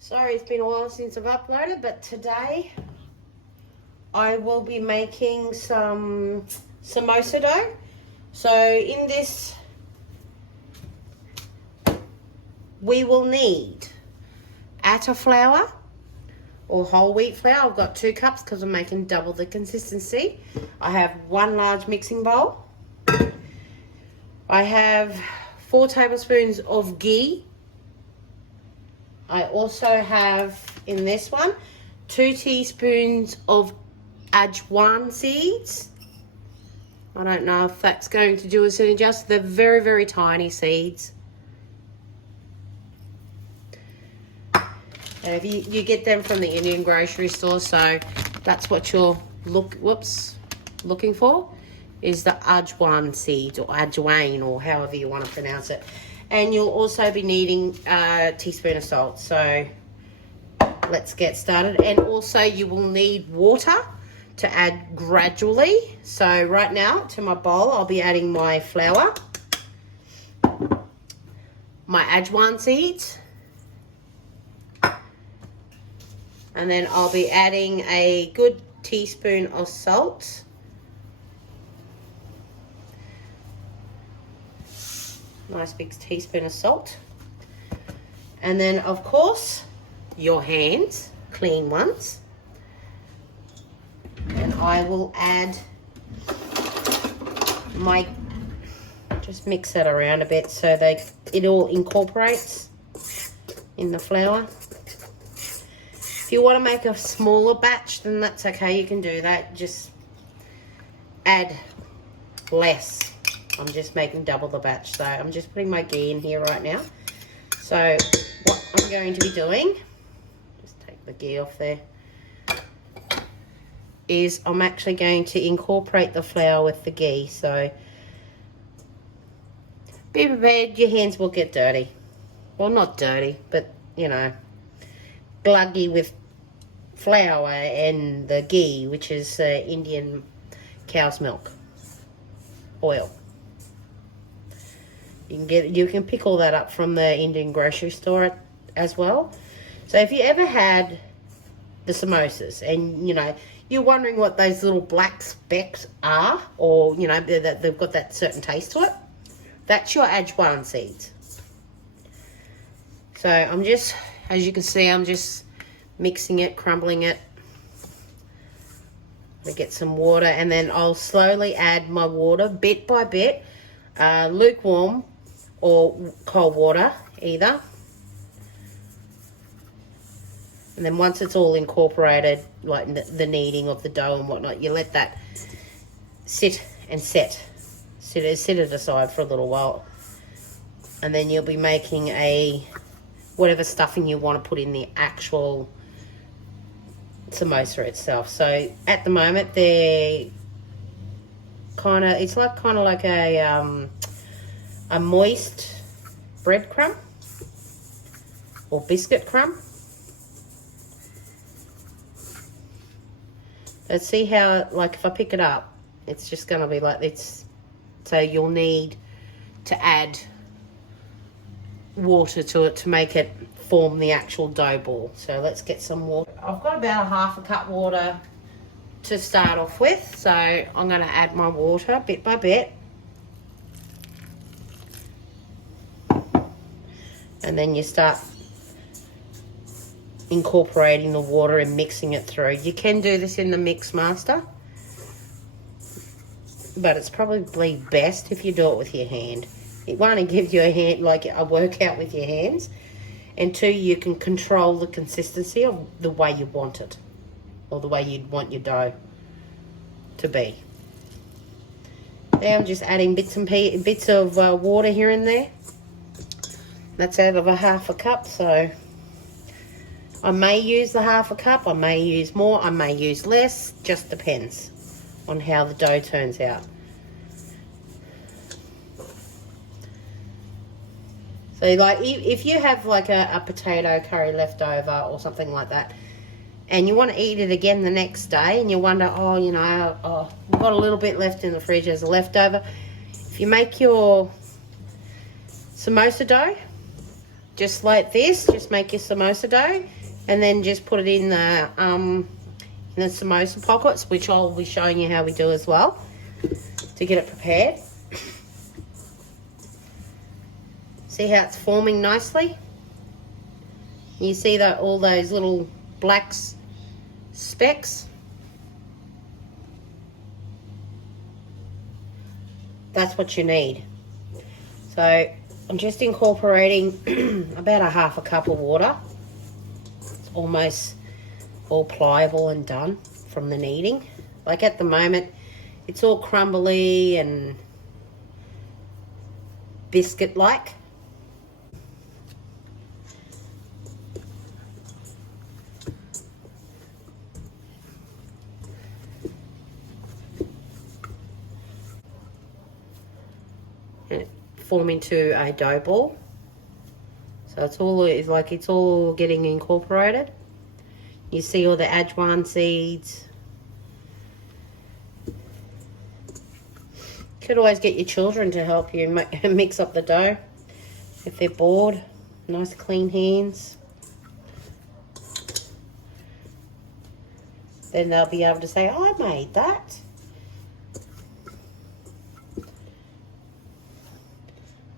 Sorry, it's been a while since I've uploaded, but today I will be making some samosa dough. So in this, we will need atta flour or whole wheat flour. I've got 2 cups because I'm making double the consistency. I have 1 large mixing bowl. I have 4 tablespoons of ghee. I also have in this one 2 teaspoons of ajwain seeds. I don't know if that's going to do us any justice. They're very, very tiny seeds. And if you get them from the Indian grocery store, so that's what you're looking for, is the ajwain seeds, or ajwain, or however you want to pronounce it. And you'll also be needing a teaspoon of salt. So let's get started. And also you will need water to add gradually. So right now to my bowl, I'll be adding my flour, my ajwain seeds, and then I'll be adding a good teaspoon of salt. Nice big teaspoon of salt. And then, of course, your hands, clean ones. And I will add just mix that around a bit so it all incorporates in the flour. If you want to make a smaller batch, then that's okay, you can do that. Just add less. I'm just making double the batch, so I'm just putting my ghee in here right now. So what I'm going to be doing, just take the ghee off there, is I'm actually going to incorporate the flour with the ghee. So be prepared, your hands will get dirty. Well, not dirty, but you know, gluggy with flour and the ghee, which is Indian cow's milk oil. You can pick all that up from the Indian grocery store as well. So if you ever had the samosas and you know you're wondering what those little black specks are, or you know that they've got that certain taste to it, that's your ajwain seeds. So I'm just, as you can see, I'm just mixing it, crumbling it. I get some water, and then I'll slowly add my water bit by bit, lukewarm or cold water either. And then once it's all incorporated, like the kneading of the dough and whatnot, you let that sit and set it aside for a little while, and then you'll be making whatever stuffing you want to put in the actual samosa itself. So at the moment they're it's kind of like a moist breadcrumb or biscuit crumb. Let's see how, like, if I pick it up, it's just going to be like this. So you'll need to add water to it to make it form the actual dough ball. So let's get some water. I've got about a half a cup water to start off with. So I'm going to add my water bit by bit. And then you start incorporating the water and mixing it through. You can do this in the mix master, but it's probably best if you do it with your hand. It won't give you a workout with your hands, and 2, you can control the consistency of the way you want it, or the way you'd want your dough to be. Now I'm just adding bits of water here and there. That's out of a half a cup, so I may use the half a cup, I may use more, I may use less, just depends on how the dough turns out. So like if you have like a potato curry left over or something like that, and you want to eat it again the next day, and you wonder, I've got a little bit left in the fridge as a leftover. If you make your samosa dough, just like this. Just make your samosa dough, and then just put it in the samosa pockets, which I'll be showing you how we do as well to get it prepared. See how it's forming nicely? You see that all those little black specks? That's what you need. So I'm just incorporating about a half a cup of water. It's almost all pliable and done from the kneading. Like at the moment, it's all crumbly and biscuit-like. And it form into a dough ball. So it's all getting incorporated. You see all the ajwan seeds. Could always get your children to help you mix up the dough if they're bored. Nice clean hands. Then they'll be able to say, I made that.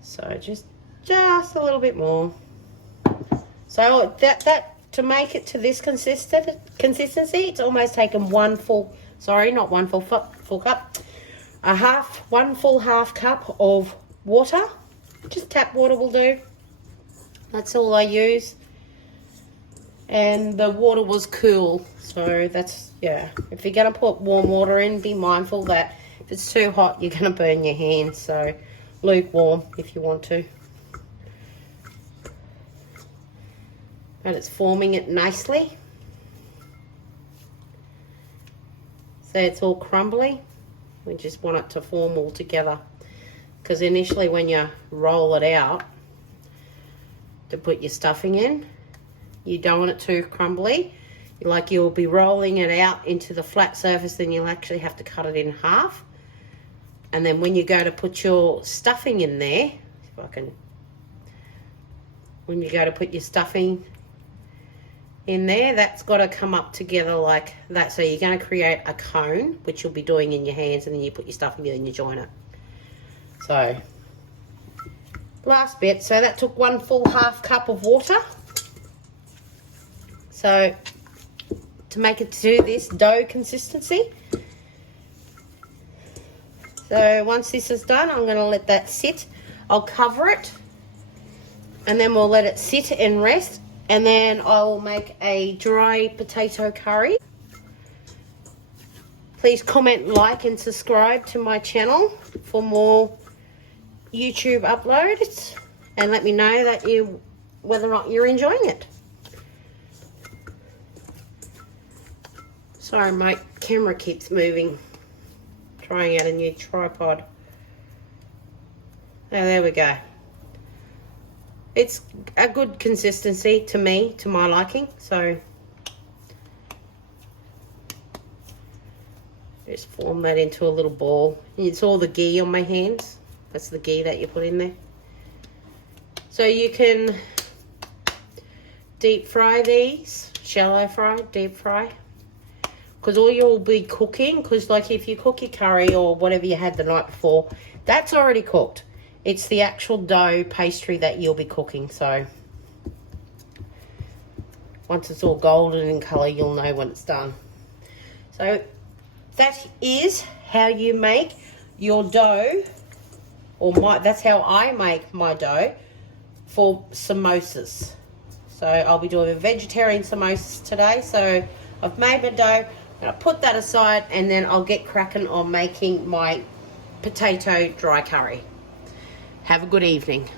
So just a little bit more. So that to make it to this consistency, it's almost taken one full cup. One full half cup of water. Just tap water will do. That's all I use. And the water was cool. So that's, yeah. If you're going to put warm water in, be mindful that if it's too hot, you're going to burn your hands. So lukewarm if you want to. And it's forming it nicely. So it's all crumbly. We just want it to form all together. Because initially when you roll it out to put your stuffing in, you don't want it too crumbly. You'll be rolling it out into the flat surface, then you'll actually have to cut it in half. And then when you go to put your stuffing in there, when you go to put your stuffing in there, that's got to come up together like that. So you're going to create a cone, which you'll be doing in your hands, and then you put your stuffing in and you join it. So last bit, so that took one full half cup of water. So to make it to this dough consistency. So once this is done, I'm going to let that sit. I'll cover it and then we'll let it sit and rest, and then I'll make a dry potato curry. Please comment, like and subscribe to my channel for more YouTube uploads, and let me know that whether or not you're enjoying it. Sorry, my camera keeps moving. Trying out a new tripod. Oh, there we go. It's a good consistency to me, to my liking. So just form that into a little ball. It's all the ghee on my hands. That's the ghee that you put in there. So you can deep fry these, shallow fry, deep fry. Because all you'll be cooking, because like if you cook your curry or whatever you had the night before, that's already cooked. It's the actual dough pastry that you'll be cooking. So once it's all golden in colour, you'll know when it's done. So that is how you make your dough, or that's how I make my dough for samosas. So I'll be doing a vegetarian samosas today. So I've made my dough. I'm going to put that aside, and then I'll get cracking on making my potato dry curry. Have a good evening.